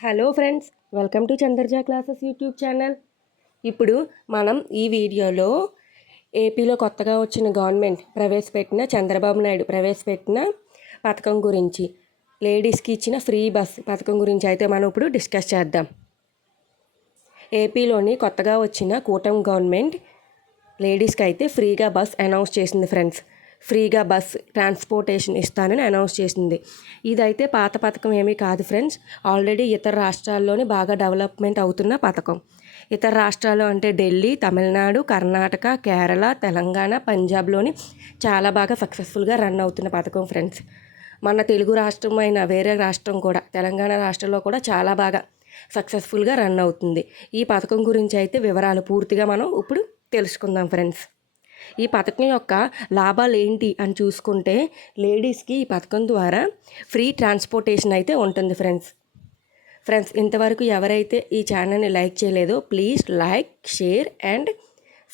Hello friends, welcome to Chandraja classes YouTube channel. ఇప్పుడు మనం ఈ వీడియోలో ఏపీలో కొత్తగా వచ్చిన గవర్నమెంట్ ప్రవేశపెట్టిన చంద్రబాబు నాయుడు ప్రవేశపెట్టిన పథకం గురించి, లేడీస్కి ఇచ్చిన ఫ్రీ బస్ పథకం గురించి అయితే మనం ఇప్పుడు డిస్కస్ చేద్దాం. ఏపీలోని కొత్తగా వచ్చిన కూటమి గవర్నమెంట్ లేడీస్కి అయితే ఫ్రీగా బస్ అనౌన్స్ చేసింది ఫ్రెండ్స్. ఫ్రీగా బస్ ట్రాన్స్పోర్టేషన్ ఇస్తానని అనౌన్స్ చేసింది. ఇదైతే పాత పథకం ఏమీ కాదు ఫ్రెండ్స్. ఆల్రెడీ ఇతర రాష్ట్రాల్లోని బాగా డెవలప్మెంట్ అవుతున్న పథకం. ఇతర రాష్ట్రాలు అంటే ఢిల్లీ, తమిళనాడు, కర్ణాటక, కేరళ, తెలంగాణ, పంజాబ్లోని చాలా బాగా సక్సెస్ఫుల్గా రన్ అవుతున్న పథకం ఫ్రెండ్స్. మన తెలుగు రాష్ట్రం అయిన వేరే రాష్ట్రం కూడా, తెలంగాణ రాష్ట్రంలో కూడా చాలా బాగా సక్సెస్ఫుల్గా రన్ అవుతుంది. ఈ పథకం గురించి అయితే వివరాలు పూర్తిగా మనం ఇప్పుడు తెలుసుకుందాం ఫ్రెండ్స్. ఈ పథకం యొక్క లాభాలు ఏంటి అని చూసుకుంటే, లేడీస్కి ఈ పథకం ద్వారా ఫ్రీ ట్రాన్స్పోర్టేషన్ అయితే ఉంటుంది ఫ్రెండ్స్. ఇంతవరకు ఎవరైతే ఈ ఛానల్ని లైక్ చేయలేదో please like, share and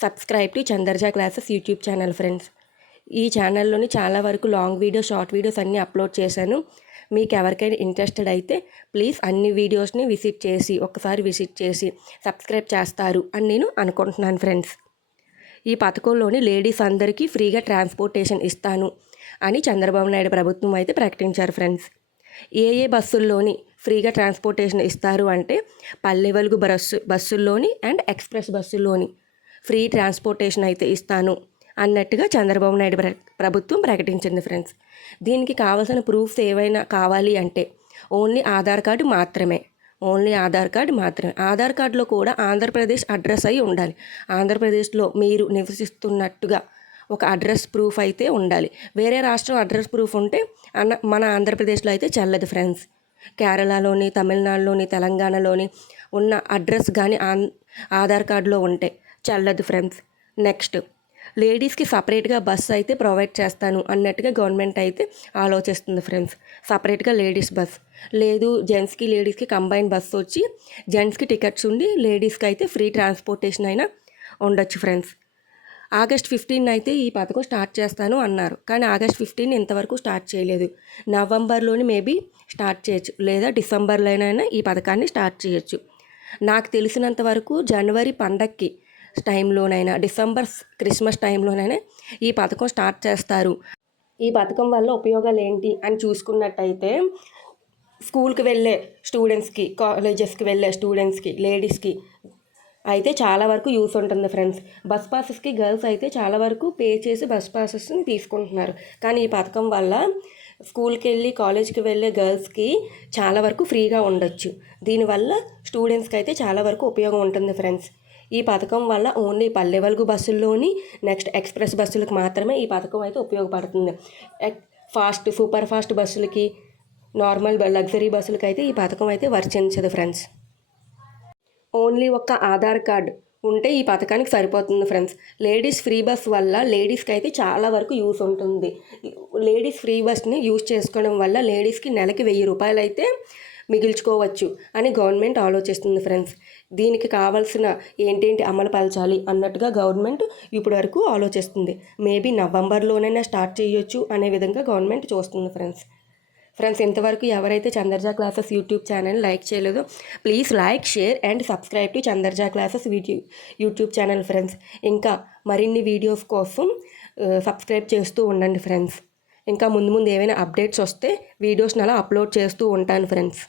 subscribe to Chandraja classes YouTube channel friends. ఈ ఛానల్లోని చాలా వరకు లాంగ్ వీడియో, షార్ట్ వీడియోస్ అన్నీ అప్లోడ్ చేశాను. మీకు ఎవరికైనా ఇంట్రెస్టెడ్ అయితే ప్లీజ్ అన్ని వీడియోస్ని ఒకసారి విజిట్ చేసి సబ్స్క్రైబ్ చేస్తారు అని నేను అనుకుంటున్నాను ఫ్రెండ్స్. ఈ పథకంలోని లేడీస్ అందరికీ ఫ్రీగా ట్రాన్స్పోర్టేషన్ ఇస్తాను అని చంద్రబాబు నాయుడు ప్రభుత్వం అయితే ప్రకటించారు ఫ్రెండ్స్. ఏ బస్సుల్లోని ఫ్రీగా ట్రాన్స్పోర్టేషన్ ఇస్తారు అంటే, Palle Velugu బస్సుల్లోని and express బస్సుల్లోని free transportation అయితే ఇస్తాను అన్నట్టుగా చంద్రబాబు నాయుడు ప్రభుత్వం ప్రకటించింది ఫ్రెండ్స్. దీనికి కావాల్సిన ప్రూఫ్స్ ఏవైనా కావాలి అంటే ఓన్లీ ఆధార్ కార్డు మాత్రమే. ఆధార్ కార్డులో కూడా ఆంధ్రప్రదేశ్ అడ్రస్ అయి ఉండాలి. ఆంధ్రప్రదేశ్లో మీరు నివసిస్తున్నట్టుగా ఒక అడ్రస్ ప్రూఫ్ అయితే ఉండాలి. వేరే రాష్ట్రం అడ్రస్ ప్రూఫ్ ఉంటే మన ఆంధ్రప్రదేశ్లో అయితే చెల్లదు ఫ్రెండ్స్. కేరళలోని, తమిళనాడులోని, తెలంగాణలోని ఉన్న అడ్రస్ కానీ ఆధార్ కార్డులో ఉంటే చెల్లదు ఫ్రెండ్స్. నెక్స్ట్, లేడీస్కి సపరేట్గా బస్సు అయితే ప్రొవైడ్ చేస్తాను అన్నట్టుగా గవర్నమెంట్ అయితే ఆలోచిస్తుంది ఫ్రెండ్స్. సపరేట్గా లేడీస్ బస్ లేదు, జెంట్స్కి లేడీస్కి కంబైన్ బస్సు వచ్చి జెంట్స్కి టికెట్స్ ఉండి లేడీస్కి అయితే ఫ్రీ ట్రాన్స్పోర్టేషన్ అయినా ఉండొచ్చు ఫ్రెండ్స్. ఆగస్ట్ 15 అయితే ఈ పథకం స్టార్ట్ చేస్తాను అన్నారు, కానీ ఆగస్ట్ 15 ఇంతవరకు స్టార్ట్ చేయలేదు. నవంబర్లోని మేబీ స్టార్ట్ చేయొచ్చు, లేదా డిసెంబర్లోనైనా ఈ పథకాన్ని స్టార్ట్ చేయొచ్చు. నాకు తెలిసినంత వరకు జనవరి పండగకి టైంలోనైనా, డిసెంబర్ క్రిస్మస్ టైంలోనైనా ఈ పథకం స్టార్ట్ చేస్తారు. ఈ పథకం వల్ల ఉపయోగాలు ఏంటి అని చూసుకున్నట్టయితే, స్కూల్కి వెళ్ళే స్టూడెంట్స్కి, కాలేజెస్కి వెళ్ళే స్టూడెంట్స్కి, లేడీస్కి అయితే చాలా వరకు యూస్ ఉంటుంది ఫ్రెండ్స్. బస్ పాసెస్కి గర్ల్స్ అయితే చాలా వరకు పే చేసి బస్ పాసెస్ని తీసుకుంటున్నారు. కానీ ఈ పథకం వల్ల స్కూల్కి వెళ్ళి కాలేజ్కి వెళ్ళే గర్ల్స్కి చాలా వరకు ఫ్రీగా ఉండొచ్చు. దీనివల్ల స్టూడెంట్స్కి అయితే చాలా వరకు ఉపయోగం ఉంటుంది ఫ్రెండ్స్. ఈ పథకం వల్ల only Palle Velugu బస్సుల్లోని, next express బస్సులకు మాత్రమే ఈ పథకం అయితే ఉపయోగపడుతుంది. సూపర్ ఫాస్ట్ బస్సులకి, నార్మల్ లగ్జరీ బస్సులకి అయితే ఈ పథకం అయితే వర్తించదు ఫ్రెండ్స్. ఓన్లీ ఒక్క ఆధార్ కార్డ్ ఉంటే ఈ పథకానికి సరిపోతుంది ఫ్రెండ్స్. లేడీస్ ఫ్రీ బస్ వల్ల లేడీస్కి అయితే చాలా వరకు యూస్ ఉంటుంది. లేడీస్ ఫ్రీ బస్ని యూస్ చేసుకోవడం వల్ల లేడీస్కి నెలకి 1000 రూపాయలు అయితే మిగిల్చుకోవచ్చు అని గవర్నమెంట్ ఆలోచిస్తుంది ఫ్రెండ్స్. దీనికి కావాల్సిన ఏంటేంటి అమలుపరచాలి అన్నట్టుగా గవర్నమెంట్ ఇప్పటి వరకు ఆలోచిస్తుంది. మేబీ నవంబర్లోనైనా స్టార్ట్ చేయొచ్చు అనే విధంగా గవర్నమెంట్ చూస్తుంది ఫ్రెండ్స్. ఇంతవరకు ఎవరైతే Chandraja classes YouTube channel like చేయలేదో please like, share and subscribe to Chandraja classes YouTube channel friends. ఇంకా మరిన్ని వీడియోస్ కోసం సబ్స్క్రైబ్ చేస్తూ ఉండండి ఫ్రెండ్స్. ఇంకా ముందు ఏమైనా అప్డేట్స్ వస్తే వీడియోస్ని అలా అప్లోడ్ చేస్తూ ఉంటాను ఫ్రెండ్స్.